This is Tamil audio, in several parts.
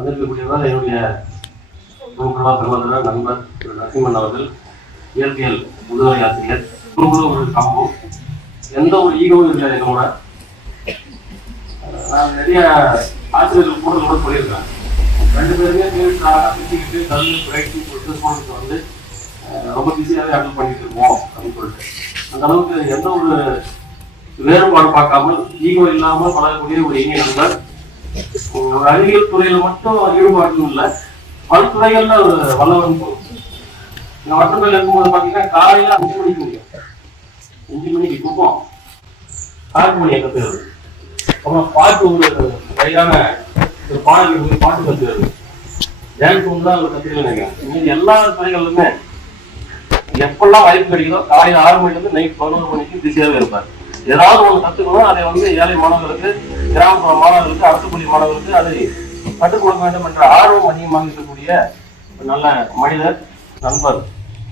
வந்திருக்கக்கூடியவர் என்னுடைய குருகுலா பெருமந்திர நண்பர் திரு நரசிம்மன் அவர்கள் இயற்பியல் முதுகலை ஆசிரியர். குருகுல ஒரு கம்பு. எந்த ஒரு ஈகமும் இல்லை என்னோட நான் நிறைய ஆசிரியர்கள் கூட கூட சொல்லியிருக்கேன். ரெண்டு பேருமே கேள்விக்காக சுற்றிக்கிட்டு கல் பிரைட்டி கொடுத்து ஸ்கூலுக்கு வந்து ரொம்ப பிஸியாகவே ஹேண்டில் பண்ணிட்டு இருக்கோம் அப்படின்னு சொல்லிட்டு. அந்த அளவுக்கு எந்த ஒரு வேறுபாடு பார்க்காமல் ஈகோ இல்லாமல் பழகக்கூடிய ஒரு இனிய நண்பர் ஒரு அறிவியல் துறையில மட்டும் ஈடுபாடு இல்லை. பல துறைகள்ல ஒரு வல்லவன் போகும் இந்த இருக்கும்போது பாத்தீங்கன்னா காலையில அஞ்சு மணிக்கு முடியும். அஞ்சு மணிக்கு தூக்கம் ஆறு மணி கத்துக்கிறது அப்புறம் பாட்டு ஒரு வயதான ஒரு பாடல்கள் ஒரு பாட்டு கத்துறது. டான்ஸ் ஒன்று தான் ஒரு கத்துக்கிறது நினைக்கிறேன். எல்லா துறைகளிலுமே எப்பெல்லாம் வாய்ப்பு கிடைக்குதோ காலையில ஆறு மணிலேருந்து நைட் பதினோரு மணிக்கு பிஸியாகவே இருப்பார். ஏதாவது ஒன்று கத்துக்கணும் அதை வந்து ஏழை மாணவர்களுக்கு கிராமப்புற மாணவர்களுக்கு அரசு பள்ளி மாணவர்களுக்கு அது கற்றுக் கொடுக்க வேண்டும் என்ற ஆர்வம் அதிகமாக இருக்கக்கூடிய ஒரு நல்ல மனிதர் நண்பர்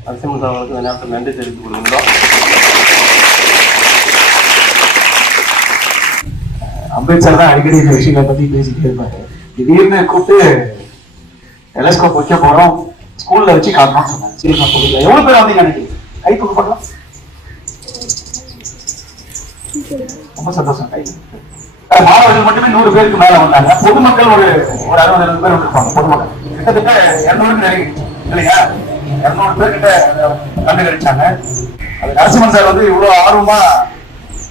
நரசிம்மன் சார் அவர்களுக்கு இந்த நேரத்தில் நன்றி தெரிவித்துக் கொள்கின்றோம். அம்பேத்கர் தான் அடிக்கடி இந்த விஷயங்களை பத்தி பேசிக்கிட்டே இருப்பாரு. திடீர்னு கூப்பிட்டு டெலஸ்கோப் வைக்க போறோம். ஸ்கூல்ல வச்சு காட்டணும்னு சொன்னாங்க சரி நான் கொடுக்கல எவ்வளவு பேர் வந்தீங்க அன்னைக்கு? கை தூக்க பார்க்கலாம் ரொம்ப சந்தோஷம். கை மாணவர்கள் மட்டுமே நூறு பேருக்கு மேல வந்தாங்க. பொதுமக்கள் ஒரு ஒரு அறுபது பேர் வந்திருப்பாங்க பொதுமக்கள். கிட்டத்தட்ட இருநூறு நிறைய இல்லையா? இருநூறு பேர் கிட்ட கண்டுகளிச்சாங்க அது நரசிம்மன் சார் வந்து இவ்வளவு ஆர்வமா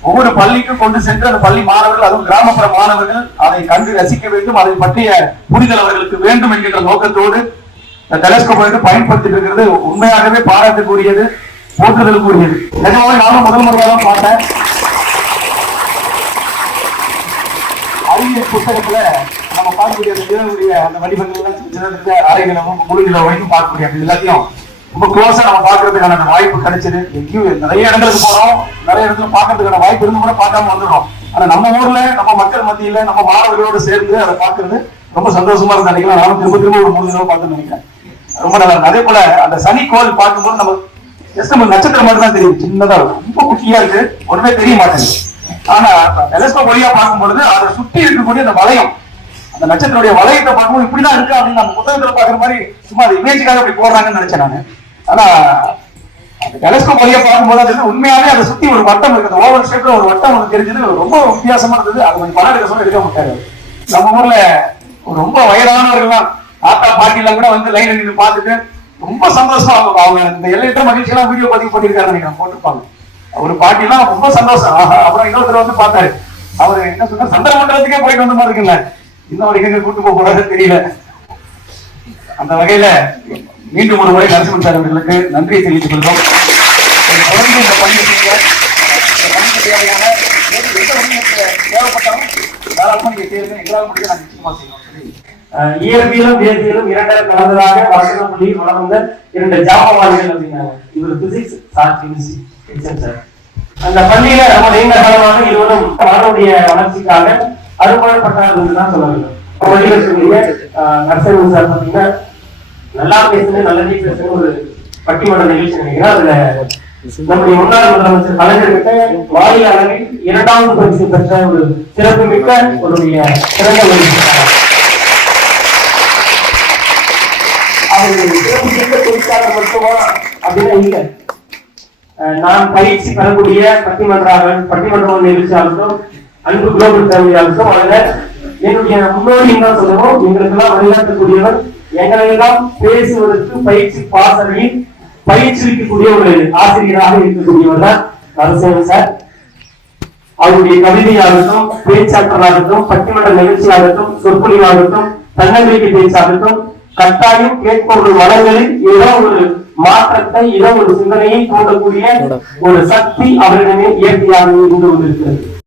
ஒவ்வொரு பள்ளிக்கும் கொண்டு சென்று அந்த பள்ளி மாணவர்கள் அதுவும் கிராமப்புற மாணவர்கள் அதை கண்டு ரசிக்க வேண்டும் அதை பற்றிய புரிதல் அவர்களுக்கு வேண்டும் என்கின்ற நோக்கத்தோடு இந்த டெலஸ்கோப் வந்து பயன்படுத்திட்டு இருக்கிறது. உண்மையாகவே பாராட்டுக்குரியது போற்றுதலுக்குரியது. நிஜமாவே நானும் முதல் முறையாக பார்த்தேன். அறிவியல் புத்தகத்துல நம்ம பார்க்கக்கூடிய அந்த நிலவுடைய அந்த வடிவங்கள்லாம் சின்னதுக்கு அரை நிலமும் முழு நிலம் வரைக்கும் பார்க்கக்கூடிய அந்த எல்லாத்தையும் ரொம்ப க்ளோஸா நம்ம பாக்குறதுக்கான அந்த வாய்ப்பு கிடைச்சது. எங்கேயும் நிறைய இடங்களுக்கு போறோம். நிறைய இடத்துல பாக்குறதுக்கான வாய்ப்பு இருந்து கூட பார்க்காம வந்துடும் ஆனா நம்ம ஊர்ல நம்ம மக்கள் மத்தியில நம்ம மாணவர்களோடு சேர்ந்து அதை பாக்குறது ரொம்ப சந்தோஷமா இருந்து நினைக்கலாம் நானும் திரும்ப திரும்ப ஒரு மூணு தடவை பார்த்து நினைக்கிறேன். ரொம்ப நல்லா அதே போல அந்த சனி கோவில் பார்க்கும்போது நம்ம ஜஸ்ட் நம்ம நட்சத்திரம் மட்டும் தான் தெரியும். சின்னதா இருக்கும். ரொம்ப குட்டியா இருக்கு. ஒன்றுமே தெரிய மாட்டேங்குது. ஆனா டெலஸ்கோப் வழியா பார்க்கும்பொழுது அதை சுத்தி இருக்கக்கூடிய அந்த வளையம். அந்த நட்சத்திரத்துடைய வளையத்தை பார்க்கும்போது இப்படிதான் இருக்கு அப்படின்னு நம்ம புத்தகத்துல பாக்குற மாதிரி சும்மா அது இமேஜுக்காக இப்படி போடுறாங்கன்னு நினைச்சேன் நானு. ஆனா அந்த டெலஸ்கோப் வழியா பார்க்கும்போது அது உண்மையாவே அதை சுத்தி ஒரு வட்டம் இருக்கு அந்த ஓவர் ஷேப்ல ஒரு வட்டம் ஒன்று தெரிஞ்சது. ரொம்ப வித்தியாசமா இருந்தது. அது கொஞ்சம் பணம் எடுக்க சொல்ல எடுக்க மாட்டாரு. நம்ம ஊர்ல ரொம்ப வயதானவர்கள்லாம் தாத்தா பாட்டி எல்லாம் கூட வந்து லைன் நின்று பார்த்துட்டு ரொம்ப சந்தோஷமா அவங்க அவங்க இந்த எல்லையற்ற மகிழ்ச்சியெல்லாம் வீடியோ பதிவு பண்ணியிருக்காரு நினைக்கிறேன். போட்டுப்பாங்க ஒரு பாட்டிலாம் ரொம்ப சந்தோஷம். ஆஹா, அப்புறம் இன்னொருத்தர் வந்து பார்த்தாரு. அவரு என்ன சொன்னா சந்திர மண்டலத்துக்கே போயிட்டு வந்த மாதிரி இருக்குல்ல. இன்னும் அவர் எங்க கூட்டு போக போறாரு தெரியல. அந்த வகையில மீண்டும் ஒரு முறை நரசிம்மன் சார் அவர்களுக்கு நன்றியை தெரிவித்துக் கொள்கிறோம். தொடர்ந்து இந்த பணியை செய்ய தேவையான தேவைப்பட்டாலும் தாராளமாக நீங்க கேளுங்க எங்களால் முடிஞ்ச நாங்கள் நிச்சயமா செய்வோம் இயற்பியலும் வேதியியலும் இரண்டரை கலந்ததாக வசன பள்ளி வளர்ந்த இரண்டு ஜாமவாதிகள் அப்படின்னாங்க. இவர் பிசிக்ஸ் சார் கெமிஸ்ட்ரி அந்த பள்ளியில ரொம்ப நீண்ட காலமாக இருவரும் அவருடைய வளர்ச்சிக்காக அறுபடப்பட்டார்கள் தான் சொல்ல வேண்டும். பள்ளியில் சொல்லக்கூடிய நரசிம்மன் சார் பார்த்தீங்கன்னா நல்லா பேசுங்க நல்லதே பேசுங்க ஒரு பட்டிமன்ற நிகழ்ச்சி நினைக்கிறேன் அதுல நம்முடைய முன்னாள் முதலமைச்சர் கலைஞர்கிட்ட மாநில அளவில் இரண்டாவது பரிசு பெற்ற ஒரு சிறப்புமிக்க ஒருடைய சிறந்த ஒரு அவர் சிறப்பு மிக்க தொழிற்சாலை மட்டுமா அப்படின்னா இல்லை நான் பயிற்சி பெறக்கூடிய பட்டிமன்றார்கள் பட்டிமன்ற நிகழ்ச்சியாகட்டும் அன்பு குளோபல் தமிழாகட்டும் அதுல என்னுடைய முன்னோடி தான் சொல்லணும் எங்களுக்கெல்லாம் வழிகாட்டக்கூடியவர் எங்களை எல்லாம் பேசுவதற்கு பயிற்சி பாசனையில் பயிற்சிக்கக்கூடிய ஒரு ஆசிரியராக இருக்கக்கூடியவர் தான் நரசிம்மன் சார் அவருடைய கவிதையாகட்டும் பேச்சாற்றலாகட்டும் பட்டிமன்ற நிகழ்ச்சியாகட்டும் சொற்பொழிவாகட்டும் தன்னம்பிக்கை பேச்சாகட்டும் கட்டாயம் கேட்பவர்கள் மனங்களில் ஏதோ ஒரு மாற்றத்தை ஏதோ ஒரு சிந்தனையை தூண்டக்கூடிய ஒரு சக்தி அவரிடமே இயற்கையாக இருந்து கொண்டிருக்கிறது